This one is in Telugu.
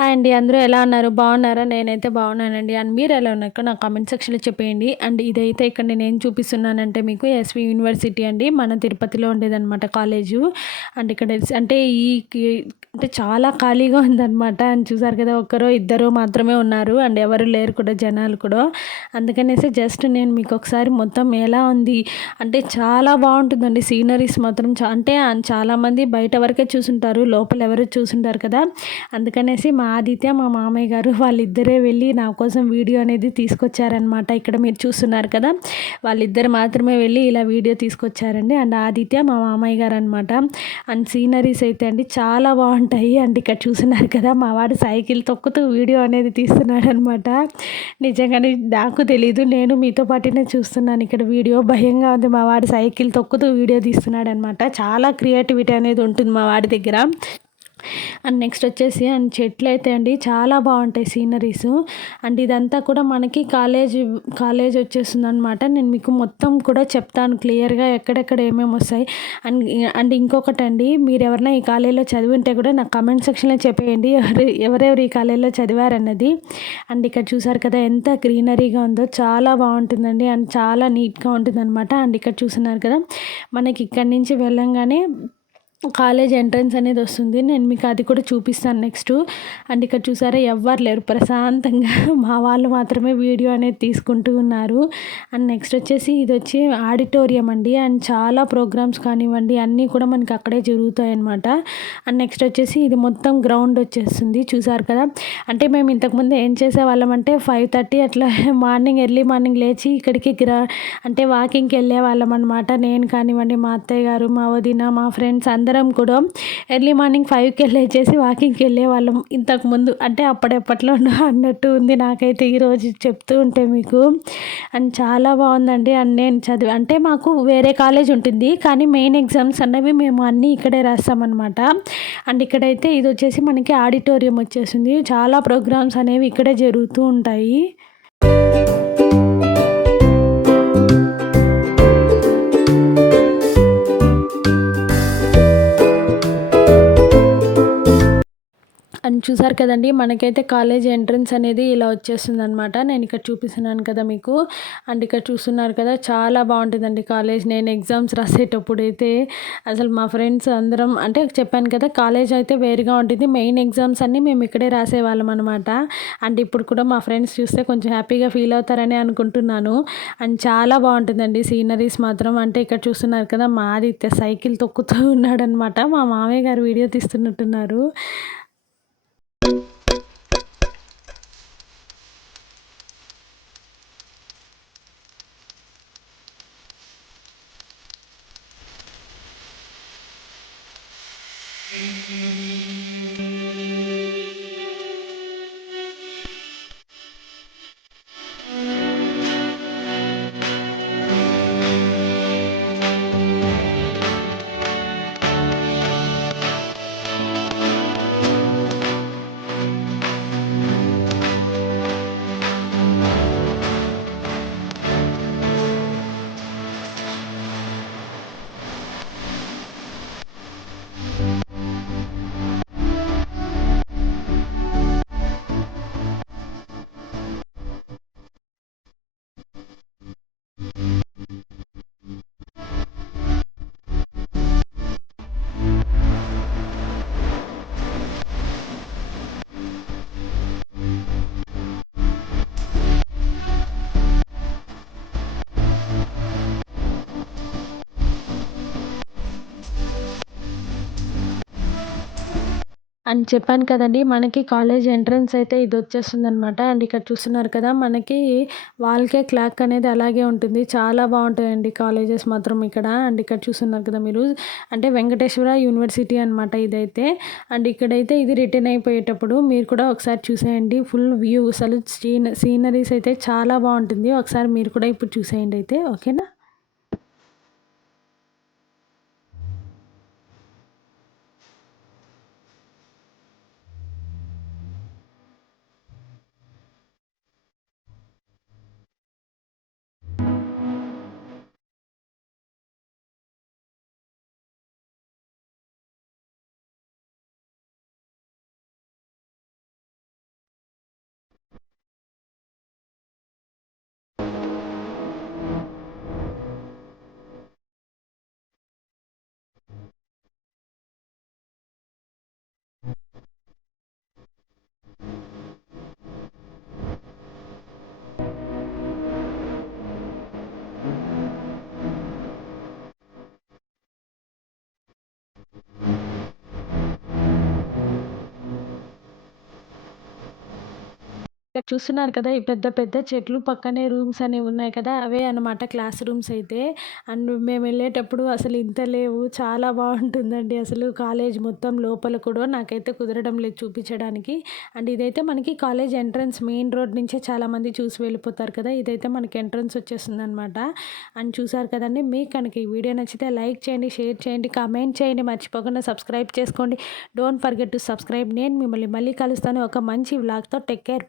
హాయ్ అండి. అందరూ ఎలా ఉన్నారు? బాగున్నారా? నేనైతే బాగున్నానండి. అండ్ మీరు ఎలా ఉన్నారు? నా కామెంట్ సెక్షన్‌లో చెప్పేయండి. అండ్ ఇదైతే ఇక్కడ నేనేం చూపిస్తున్నానంటే మీకు ఎస్‌వి యూనివర్సిటీ అండి. మన తిరుపతిలో ఉండేదనమాట కాలేజు. అండ్ ఇక్కడ అంటే ఈ కి అంటే చాలా ఖాళీగా ఉందనమాట. అండ్ చూసారు కదా! ఒక్కరో ఇద్దరో మాత్రమే ఉన్నారు. అండ్ ఎవరు లేరు కూడా జనాలు కూడా. అందుకనేసి జస్ట్ నేను మీకు ఒకసారి మొత్తం ఎలా ఉంది అంటే చాలా బాగుంటుందండి. సీనరీస్ మాత్రం అంటే చాలామంది బయట వరకే చూసుంటారు. లోపల ఎవరు చూసుంటారు కదా! అందుకనేసి మా ఆదిత్య, మా మామయ్య గారు వాళ్ళిద్దరే వెళ్ళి నా కోసం వీడియో అనేది తీసుకొచ్చారనమాట. ఇక్కడ మీరు చూస్తున్నారు కదా! వాళ్ళిద్దరు మాత్రమే వెళ్ళి ఇలా వీడియో తీసుకొచ్చారండి. అండ్ ఆదిత్య మా మామయ్య గారు అనమాట. అండ్ సీనరీస్ అయితే అండి చాలా బాగుంటాయి. అండ్ ఇక్కడ చూస్తున్నారు కదా! మా వాడు సైకిల్ తొక్కుతూ వీడియో అనేది తీస్తున్నాడనమాట. నిజంగానే నాకు తెలీదు. నేను మీతో పాటునే చూస్తున్నాను ఇక్కడ వీడియో. భయంగా ఉంది. మా వాడు సైకిల్ తొక్కుతూ వీడియో తీస్తున్నాడనమాట. చాలా క్రియేటివిటీ అనేది ఉంటుంది మా వాడి దగ్గర. అండ్ నెక్స్ట్ వచ్చేసి అండ్ చెట్లు అయితే అండి చాలా బాగుంటాయి సీనరీస్. అండ్ ఇదంతా కూడా మనకి కాలేజ్ వచ్చేస్తుంది అనమాట. నేను మీకు మొత్తం కూడా చెప్తాను క్లియర్గా ఎక్కడెక్కడ ఏమేమి వస్తాయి. అండ్ అండ్ ఇంకొకటి అండి, మీరు ఎవరైనా ఈ కాలేజీలో చదివి ఉంటే కూడా నాకు కమెంట్ సెక్షన్లో చెప్పేయండి ఎవరెవరు ఈ కాలేజీలో చదివారన్నది. అండ్ ఇక్కడ చూసారు కదా ఎంత గ్రీనరీగా ఉందో, చాలా బాగుంటుందండి. అండ్ చాలా నీట్గా ఉంటుంది అనమాట. అండ్ ఇక్కడ చూస్తున్నారు కదా, మనకి ఇక్కడి నుంచి వెళ్ళంగానే కాలేజ్ ఎంట్రన్స్ అనేది వస్తుంది. నేను మీకు అది కూడా చూపిస్తాను నెక్స్ట్. అండ్ ఇక్కడ చూసారా ఎవ్వరు లేరు, ప్రశాంతంగా మా వాళ్ళు మాత్రమే వీడియో అనేది తీసుకుంటూ ఉన్నారు. అండ్ నెక్స్ట్ వచ్చేసి ఇది వచ్చి ఆడిటోరియం అండి. అండ్ చాలా ప్రోగ్రామ్స్ కానివ్వండి అన్నీ కూడా మనకి అక్కడే జరుగుతాయి అన్నమాట. అండ్ నెక్స్ట్ వచ్చేసి ఇది మొత్తం గ్రౌండ్ వచ్చేస్తుంది, చూసారు కదా. అంటే మేము ఇంతకుముందు ఏం చేసేవాళ్ళం అంటే 5:30 అట్లా ఎర్లీ మార్నింగ్ లేచి ఇక్కడికి అంటే వాకింగ్కి వెళ్ళే వాళ్ళం అనమాట. నేను కానివ్వండి, మా అత్తయ్య గారు, మా వదిన, మా ఫ్రెండ్స్ అందరం కూడా ఎర్లీ మార్నింగ్ 5కి లేచేసి వాకింగ్కి వెళ్ళేవాళ్ళం ఇంతకుముందు. అంటే అప్పుడెప్పట్లో అన్నట్టు ఉంది నాకైతే ఈరోజు చెప్తూ ఉంటే మీకు. అండ్ చాలా బాగుందండి. అండ్ నేను అంటే మాకు వేరే కాలేజ్ ఉంటుంది, కానీ మెయిన్ ఎగ్జామ్స్ అన్నవి మేము అన్నీ ఇక్కడే రాస్తామన్నమాట. అండ్ ఇక్కడైతే ఇది వచ్చేసి మనకి ఆడిటోరియం వచ్చేసింది. చాలా ప్రోగ్రామ్స్ అనేవి ఇక్కడే జరుగుతూ ఉంటాయి. అండ్ చూసారు కదండి, మనకైతే కాలేజ్ ఎంట్రన్స్ అనేది ఇలా వచ్చేస్తుందనమాట. నేను ఇక్కడ చూపిస్తున్నాను కదా మీకు. అండ్ ఇక్కడ చూస్తున్నారు కదా, చాలా బాగుంటుందండి కాలేజ్. నేను ఎగ్జామ్స్ రాసేటప్పుడు అయితే అసలు మా ఫ్రెండ్స్ అందరం అంటే చెప్పాను కదా, కాలేజ్ అయితే వేరుగా ఉంటుంది. మెయిన్ ఎగ్జామ్స్ అన్నీ మేము ఇక్కడే రాసేవాళ్ళం అనమాట. అండ్ ఇప్పుడు కూడా మా ఫ్రెండ్స్ చూస్తే కొంచెం హ్యాపీగా ఫీల్ అవుతారని అనుకుంటున్నాను. అండ్ చాలా బాగుంటుందండి సీనరీస్ మాత్రం. అంటే ఇక్కడ చూస్తున్నారు కదా, మా ఆదిత్య సైకిల్ తొక్కుతూ ఉన్నాడనమాట. మా మామయ్య గారు వీడియో తీస్తున్నట్టున్నారు. అని చెప్పాను కదండీ, మనకి కాలేజ్ ఎంట్రన్స్ అయితే ఇది వచ్చేస్తుందనమాట. అండ్ ఇక్కడ చూస్తున్నారు కదా, మనకి వాల్‌కే క్లాక్ అనేది అలాగే ఉంటుంది. చాలా బాగుంటాయండి కాలేజెస్ మాత్రం ఇక్కడ. అండ్ ఇక్కడ చూస్తున్నారు కదా మీరు, అంటే వెంకటేశ్వర యూనివర్సిటీ అనమాట ఇదైతే. అండ్ ఇక్కడైతే ఇది రిటర్న్ అయిపోయేటప్పుడు మీరు కూడా ఒకసారి చూసేయండి. ఫుల్ వ్యూ అసలు సీనరీస్ అయితే చాలా బాగుంటుంది. ఒకసారి మీరు కూడా ఇప్పుడు చూసేయండి అయితే, ఓకేనా. ఇక్కడ చూస్తున్నారు కదా! ఈ పెద్ద పెద్ద చెట్లు పక్కనే రూమ్స్ అనేవి ఉన్నాయి కదా! అవే అన్నమాట క్లాస్ రూమ్స్ అయితే. అండ్ మేమెళ్ళేటప్పుడు అసలు ఇంత లేవు. చాలా బావుంటుందండి అసలు కాలేజ్ మొత్తం లోపల కూడా నాకైతే కుదరడం లేదు చూపించడానికి. అండ్ ఇదైతే మనకి కాలేజ్ ఎంట్రన్స్ మెయిన్ రోడ్ నుంచే చాలామంది చూసి వెళ్ళిపోతారు కదా! ఇదైతే మనకి ఎంట్రన్స్ వచ్చేస్తుందనమాట. అండ్ చూసారు కదండీ! మీకు కనుక ఈ వీడియో నచ్చితే లైక్ చేయండి, షేర్ చేయండి, కామెంట్ చేయండి. మర్చిపోకుండా సబ్స్క్రైబ్ చేసుకోండి. Don't forget to subscribe. నేను మిమ్మల్ని మళ్ళీ కలుస్తాను ఒక మంచి వ్లాగ్‌తో. Take care.